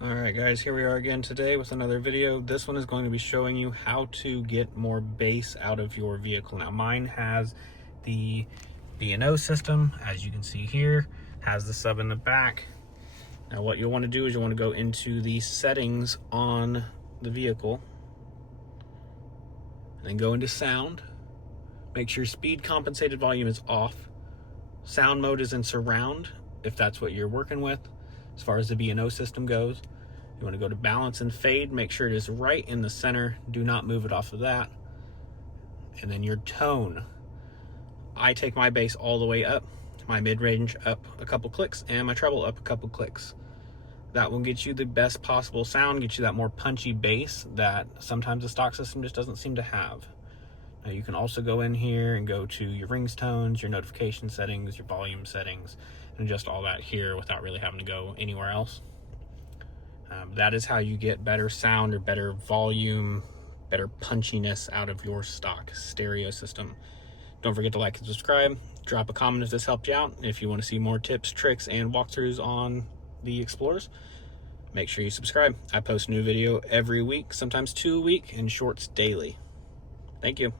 Alright guys, here we are again today with another video. This one is going to be showing you how to get more bass out of your vehicle. Now mine has the B&O system, as you can see here, has the sub in the back. Now what you'll want to do is you'll want to go into the settings on the vehicle and then go into sound. Make sure speed compensated volume is off. Sound mode is in surround if that's what you're working with. As far as the B&O system goes, you want to go to balance and fade, make sure it is right in the center, do not move it off of that. And then your tone, I take my bass all the way up, my mid-range up a couple clicks, and my treble up a couple clicks. That will get you the best possible sound, get you that more punchy bass that sometimes the stock system just doesn't seem to have. Now you can also go in here and go to your rings tones, your notification settings, your volume settings, and adjust all that here without really having to go anywhere else. That is how you get better sound or better volume, better punchiness out of your stock stereo system. Don't forget to like and subscribe. Drop a comment if this helped you out. If you want to see more tips, tricks, and walkthroughs on the Explorers, make sure you subscribe. I post a new video every week, sometimes 2 a week, and shorts daily. Thank you.